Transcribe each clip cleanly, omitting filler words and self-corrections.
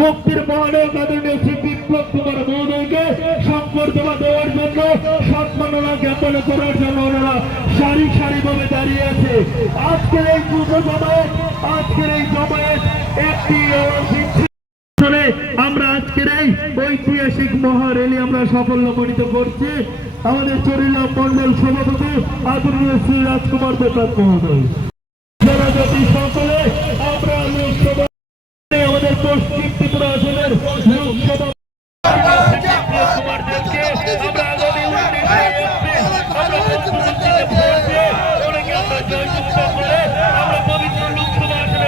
মুক্তির মহানায়ক আদরণীয় শ্রী বিপ্লব কুমার মহোদয়কে সংবর্ধনা দেওয়ার জন্য সম্মাননা জ্ঞাপন করার জন্য ওনারা সারি সারিভাবে দাঁড়িয়ে আছে। আজকের এই যুব জমায়েত, আজকের এই জমায়েত একটি আমরা আজকের এই ঐতিহাসিক মহারেলি আমরা সাফল্যমণ্ডিত করছি আমাদের চরিলা মন্ডল সভাপতি আদরণীয় শ্রী রাজকুমার দেবনাথ মহোদয়। জনজাতি সকলে আমরা লোকসভা আমাদের পশ্চিম ত্রিপুরা আসনের লোকসভা আমরা পবিত্র লোকসভা আসনে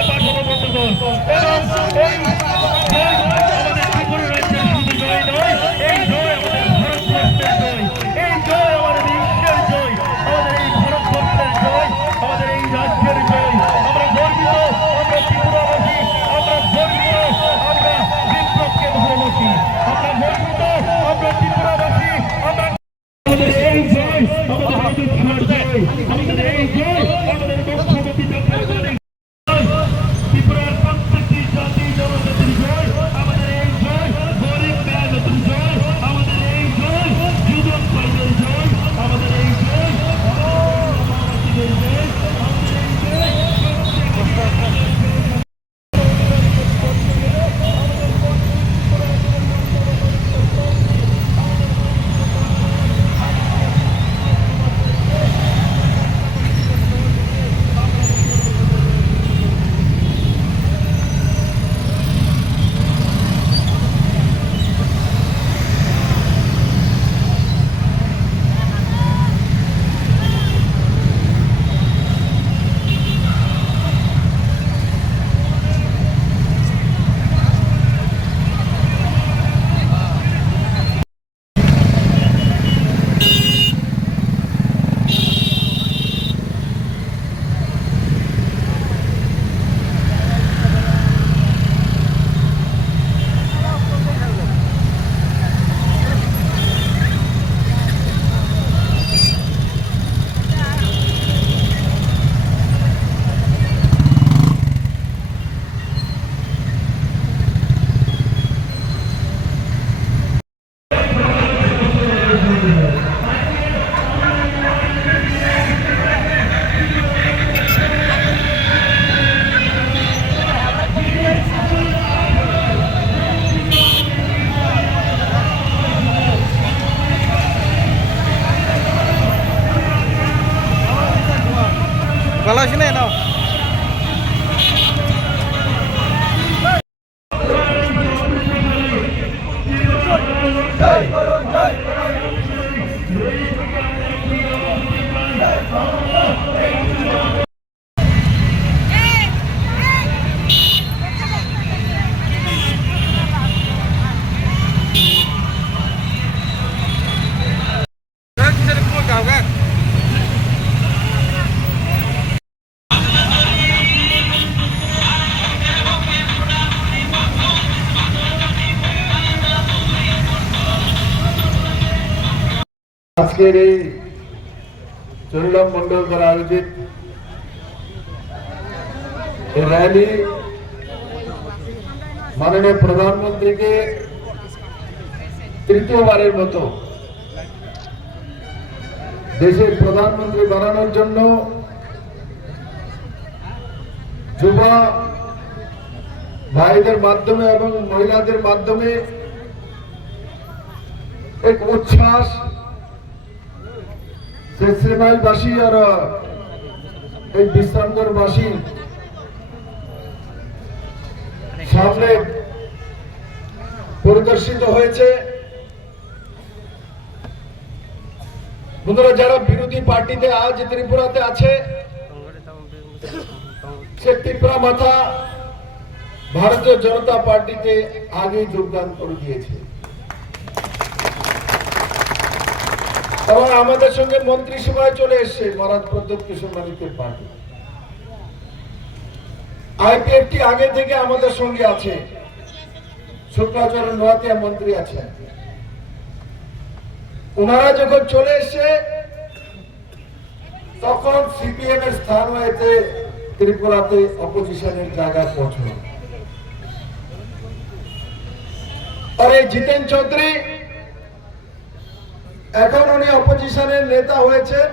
ভালো আছে না নাও আজকের এই চরিলাম মন্ডল দ্বারা আয়োজিত रैली माननीय प्रधानमंत्री के तृतीयबारेर मतो देशेर प्रधानमंत्री बनानोर जन्य युवा भाईदेर माध्यमे एवं महिलादेर माध्यमे एक उच्छ्वास श्रीमाइलबासी और विश्रामगढ़बासी सामने प्रदर्शित হয়েছে। বন্ধুরা যারা বিরোধী পার্টিতে আজ ত্রিপুরাতে আছে সে ত্রিপুরা মাথা ভারতীয় জনতা পার্টিতে আগে যোগদান করে দিয়েছে এবং আমাদের সঙ্গে মন্ত্রিসভায় চলে এসেছে মহারাজ প্রদ্যোৎ কিশোর মানিকের পার্টি। আইপিএফটি আগে থেকে আমাদের সঙ্গে আছে, শুক্লাচরণ নোয়াতিয়া মন্ত্রী আছেন। ওনারা যখন চলে এসে তখন সিপিএম এর স্থান হয়েছে ত্রিপুরাতে অপোজিশনের জায়গায় পৌঁছানো। আর এই জিতেন চৌধুরী এখন উনি অপোজিশনের নেতা হয়েছেন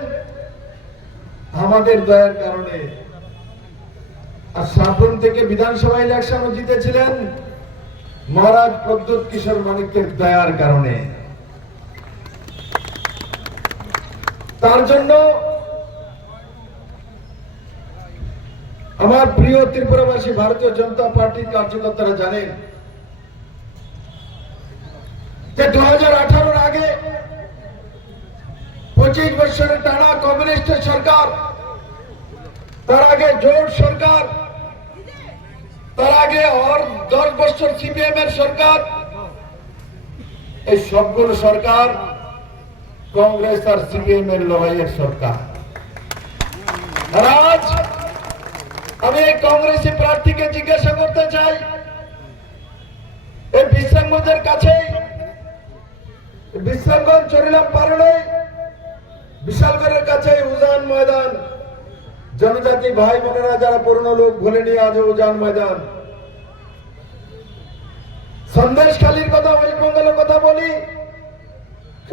আমাদের দয়ার কারণে। আর সাবরুম থেকে বিধানসভা ইলেকশনও জিতেছিলেন মহারাজ প্রদ্যুৎ কিশোর মানিক্যের দয়ার কারণে। তার জন্য আমার প্রিয় ত্রিপুরাবাসী, ভারতীয় জনতা পার্টির কার্যকর্তারা জানেন যে 2018 আগে 25 বছরের টানা কমিউনিস্টের সরকার, তার আগে জোট সরকার, তার আগে 10 বছর সিপিএম এর সরকার, এই সবগুলো সরকার কংগ্রেস আর সিপিএম এর লড়াইয়ের সরকার। আজ আমি এই কংগ্রেসী প্রার্থীকে জিজ্ঞাসা করতে চাই, এই বিশ্রামগঞ্জের কাছে, বিশ্রামগঞ্জ চরিলাম পারলে বিশালগড়ের কাছে উজান ময়দান, জনজাতি ভাই বোনেরা যারা পুরনো লোক ভুলেনি আজ উজান ময়দান। সন্দেশখালীর কথা, ওয়েস্ট বেঙ্গলের কথা বলি,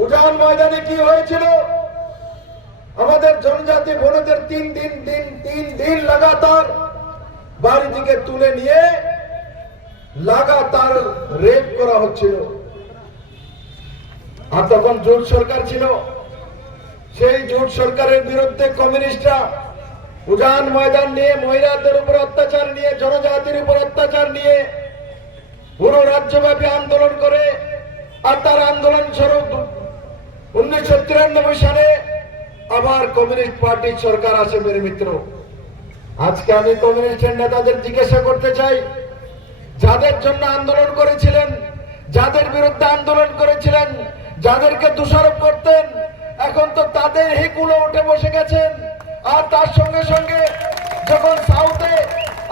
উজান ময়দানে কি হয়েছিল? আমাদের জনজাতি বোনদের 3 দিন লাগাতার বাড়ি থেকে তুলে নিয়ে লাগাতার রেপ করা হচ্ছিল। আর তখন জোট সরকার ছিল, সেই জোট সরকারের বিরুদ্ধে কমিউনিস্টরা উজান ময়দান নিয়ে, মহিলাদের উপর অত্যাচার নিয়ে, জনজাতির উপর অত্যাচার নিয়ে পুরো রাজ্যব্যাপী আন্দোলন করে। আর তার আন্দোলন স্বরূপ 1993 সালে আবার কমিউনিস্ট পার্টির সরকার আসে। মেরে মিত্র, আজকে আমি কমিউনিস্টের নেতাদের জিজ্ঞাসা করতে চাই, যাদের জন্য আন্দোলন করেছিলেন, যাদের বিরুদ্ধে আন্দোলন করেছিলেন, যাদেরকে দোষারোপ করতেন, এখন তো তাদের হিকুলো উঠে বসে গেছেন। আর তার সঙ্গে সঙ্গে যখন সাউথে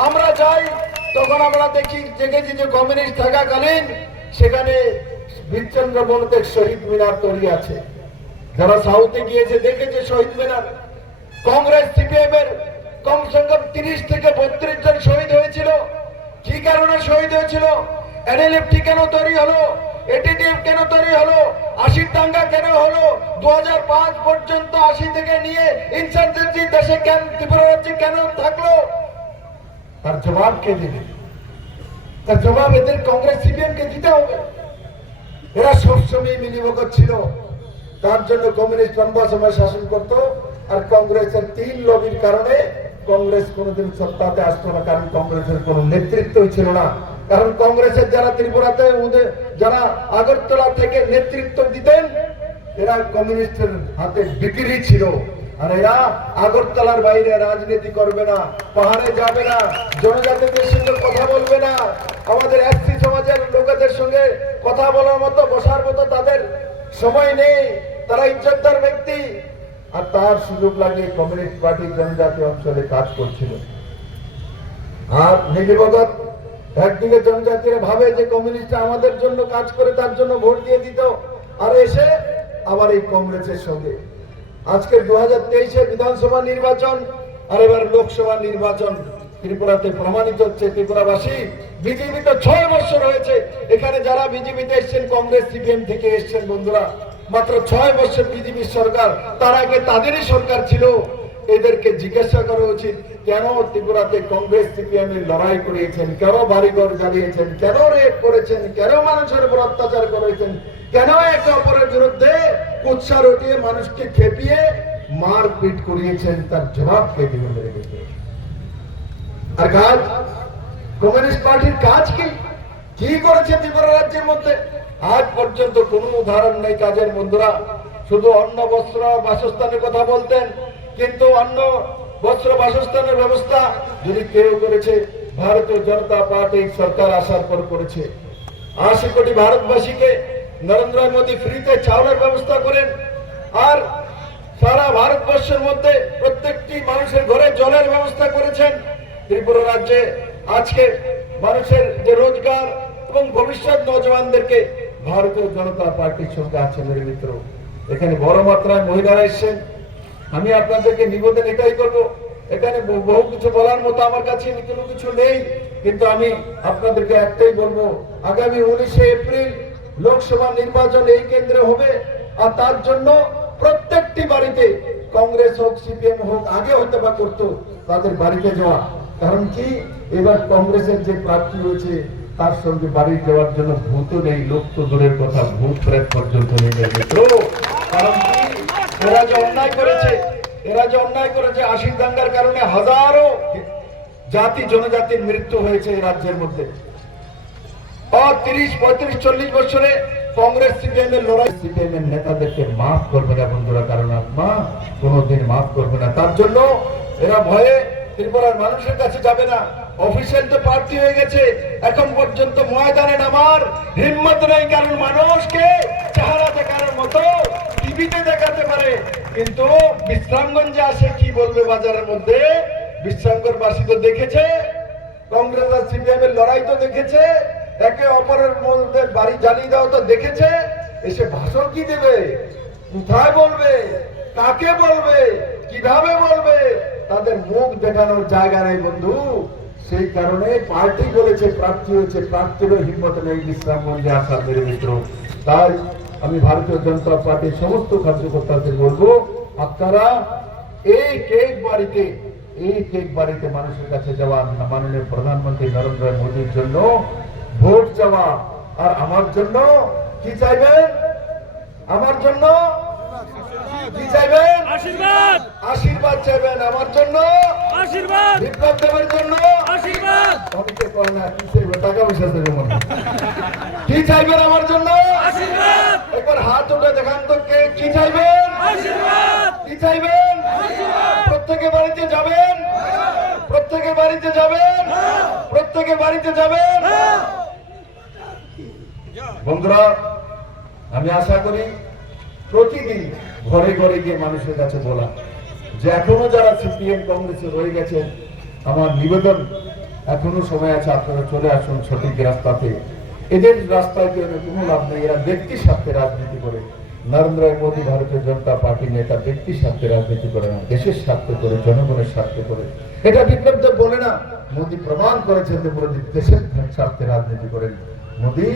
আমরা যাই তখন আমরা দেখেছি যে কমিউনিস্ট থাকাকালীন সেখানে বীরচন্দ্র বনতের শহীদ মিনার তৈরি আছে। যারা সাউথে গিয়েছে দেখেছে শহীদ মিনার। কংগ্রেস সিপিএম এর কমসে কম 30 থেকে 32 জন শহীদ হয়েছিল। কি কারণে শহীদ হয়েছিল? এনএলএফটি কেন তৈরি হলো? এটিটিএফ কেন তৈরি হলো? 80 দাঙ্গা কেন হলো? 2005 পর্যন্ত 80 থেকে নিয়ে ইনসার্জেন্সি দেশে কেন, ত্রিপুরা রাজ্যে কেন থাকলো? তার জবাব কে দেবে? তার জবাব এদের কংগ্রেস সিপিএম কে দিতে হবে। এরা সবসময় মিলিভগত ছিল, তার জন্য কমিউনিস্ট লম্বা সময় শাসন করত। আর কংগ্রেসের 3 লবির কারণে কংগ্রেস কোনোদিন সত্তাতে আসতো না, কারণ কংগ্রেসের কোন নেতৃত্বই ছিল না। কারণ কংগ্রেসের যারা ত্রিপুরাতে, যারা আগরতলা থেকে নেতৃত্ব দিতেন, এরা কমিউনিস্টের হাতে বিক্রি ছিল। আর এরা আগরতলার বাইরে রাজনীতি করবে না, পাহাড়ে যাবে না, জনজাতিদের সঙ্গে কথা বলবে না, আমাদের এসসি সমাজের লোকেদের সঙ্গে কথা বলার মতো, বসার মতো তাদের সময় নেই। তারা ইজ্জতদার ব্যক্তি। আর তার সুযোগ লাগিয়ে কমিউনিস্ট পার্টি জনজাতি অঞ্চলে কাজ করছিল। আর মিলিভগত একদিকে জনজাতিরা ভাবে যে কমিউনিস্ট আমাদের জন্য কাজ করে, তার জন্য ভোট দিয়ে দিত, আর এসে আবার এই কংগ্রেসের সঙ্গে। আজকে 2023 বিধানসভা নির্বাচন আর এবার লোকসভা নির্বাচন ত্রিপুরাতে প্রমাণিত হচ্ছে, ত্রিপুরাবাসী বিজেপি তো 6 বছর হয়েছে। এখানে যারা বিজেপিতে এসছেন কংগ্রেস সিপিএম থেকে এসছেন বন্ধুরা, মাত্র 6 বছর বিজেপির সরকার, তার আগে তাদেরই সরকার ছিল। এদেরকে জিজ্ঞাসা করা উচিত, কেন ত্রিপুরাতে কংগ্রেস সিপিএম এর লড়াই করিয়েছেন, কেন বাড়িঘর জ্বালিয়েছেন, কেন রেপ করেছেন, কেন মানুষের উপর অত্যাচার করেছেন, কেন একে অপরের বিরুদ্ধে কুৎসা রটিয়ে মানুষকে খেপিয়ে মারপিট করিয়েছেন, তার জবাব কে দিবে? আর কাজ, কমিউনিস্ট পার্টির কাজ কি করেছে ত্রিপুরা রাজ্যের মধ্যে? আজ পর্যন্ত কোনো উদাহরণ নেই কাজের বন্ধুরা। শুধু অন্ন বস্ত্র বাসস্থানের কথা বলতেন, কিন্তু অন্ন বস্ত্র বাসস্থানের ব্যবস্থা যদি কেউ করেছে, ভারতীয় জনতা পার্টি সরকার আসার পর করেছে। 80 কোটি ভারতবাসীকে নরেন্দ্র মোদী ফ্রিতে চাউলের ব্যবস্থা করেন। আর সারা ভারতবর্ষের মধ্যে প্রত্যেকটি মানুষের ঘরে জলের ব্যবস্থা করেছেন। ত্রিপুরা রাজ্যে আজকে মানুষের যে রোজগার এবং ভবিষ্যৎ নজওয়ানদেরকে ভারতীয় জনতা পার্টির সঙ্গে আছে। মেরে মিত্র, এখানে বড় মাত্রায় মহিলারা এসছেন, আমি আপনাদেরকে নিবেদন এটাই করব, এখানে বহু কিছু বলার মতো আমার কাছে কোনো কিছু নেই, কিন্তু আমি আপনাদেরকে একটাই বলবো, আগামী 19শে এপ্রিল লোকসভা নির্বাচন এই কেন্দ্রে হবে, আর তার জন্য প্রত্যেকটি বাড়িতে কংগ্রেস হোক সিপিএম হোক আগে হতে বা করতো তাদের বাড়িতে যাওয়া। কারণ কি, এবার কংগ্রেসের যে প্রার্থী হয়েছে তার সঙ্গে বাড়ি যাওয়ার জন্য ভূতও নেই, লোক তো দূরের কথা, ভূত প্রেত পর্যন্ত নেই মিত্র। কারণ কি, এরা যে অন্যায় করেছে ৮০ দাঙ্গার কারণে হাজারো জাতি জনজাতির মৃত্যু হয়েছে এই রাজ্যের মধ্যে। 30, 35, 40 বছরে কংগ্রেস সিপিএম এর লড়াই, সিপিএম এর নেতাদেরকে মাফ করবে না বন্ধুরা, কারণ আত্মা কোনোদিন মাফ করবে না। তার জন্য এরা ভয়ে ত্রিপুরার মানুষের কাছে যাবে না। অফিসিয়াল তো প্রার্থী হয়ে গেছে, এখন পর্যন্ত ময়দানে নামার হিম্মত নেই, কারণ মানুষকে চেহারা দেখানোর মতো টিভিতে দেখাতে পারে, কিন্তু বিশ্রামগঞ্জে আসে কি বলবে বাজারের মধ্যে। বিশ্রামগঞ্জ বাসী তো দেখেছে, কংগ্রেস আর সিপিএম এর লড়াই তো দেখেছে, একে অপরের মধ্যে বাড়ি জ্বালিয়ে দেওয়া তো দেখেছে। এসে ভাষণ কি দেবে, কোথায় বলবে, কাকে বলবে, কিভাবে বলবে, তাদের মুখ দেখানোর জায়গা নেই বন্ধু। সেই কারণে পার্টি বলেছে প্রার্থী হয়েছে, প্রার্থীরও হিম্মত নেই বিশ্রামগঞ্জে আসার মেরে মিত্র। তাই আমি ভারতীয় জনতা পার্টির সমস্ত কার্যকর্তাদের বলবো, আপনারা এই কেক বাড়িতে মানুষের কাছে যাওয়া, মাননীয় প্রধানমন্ত্রী নরেন্দ্র মোদীর জন্য ভোট চাওয়া, আর আমার জন্য কি চাইবেন, আমার জন্য কি চাইবেন, আশীর্বাদ চাইবেন, আমার জন্য আশীর্বাদ, বিপ্লব দেবের জন্য আশীর্বাদ। অনেকে কয় না কি চাইবে, টাকা পয়সা চাইবে মনে, কি চাইবেন আমার জন্য আশীর্বাদ। একবার হাত উঠে দেখান তো, কে কি চাইবেন, আশীর্বাদ, কি চাইবেন, আশীর্বাদ। প্রত্যেকে বাড়িতে যাবেন, প্রত্যেকে বাড়িতে যাবেন, প্রত্যেকে বাড়িতে যাবেন। বন্ধুরা, আমি আশা করি প্রতিদিন ঘরে ঘরে গিয়ে মানুষের কাছে বলা যে এখনো যারা সিপিএম কংগ্রেসে রয়ে গেছেন, আমার নিবেদন এখনো সময় আছে, আপনারা চলে আসুন সঠিক রাস্তাতে। এদের রাস্তায় কোনো লাভ নেই, এরা ব্যক্তি স্বার্থে রাজনীতি করে। নরেন্দ্র মোদী ভারতীয় জনতা পার্টি নেতা ব্যক্তি স্বার্থে রাজনীতি করে না, দেশের স্বার্থে করে, জনগণের স্বার্থে করে। এটা বিপ্লব দেব বলে না, মোদী প্রমাণ করেছেন যে মোদী দেশের স্বার্থে রাজনীতি করেন, মোদী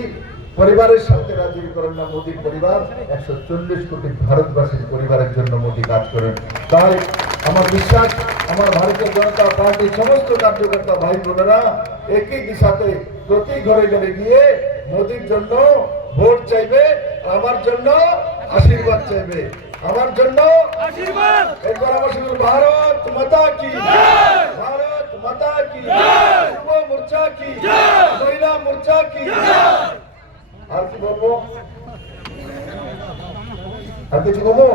পরিবারের স্বার্থে রাজনীতি করেন না। মোদীর পরিবার 140 কোটি ভারতবাসীর পরিবারের জন্য মোদী কাজ করেন। তাই আমার বিশ্বাস, আমার ভারতীয় জনতা পার্টির সমস্ত কার্যকর্তা ভাই বোনেরা একই দিশাতে প্রতি ঘরে ঘরে গিয়ে মোদীর জন্য ভোট চাইবে, আমার জন্য আশীর্বাদ চাইবে, আমার জন্য আশীর্বাদ। একবার আমার সঙ্গে ভারত মাতা কি জয়, ভারত মাতা কি জয়, যুব মোর্চা কি জয়, মহিলা মোর্চা কি জয়। আর কি বলবো, আর কিছু বলবো?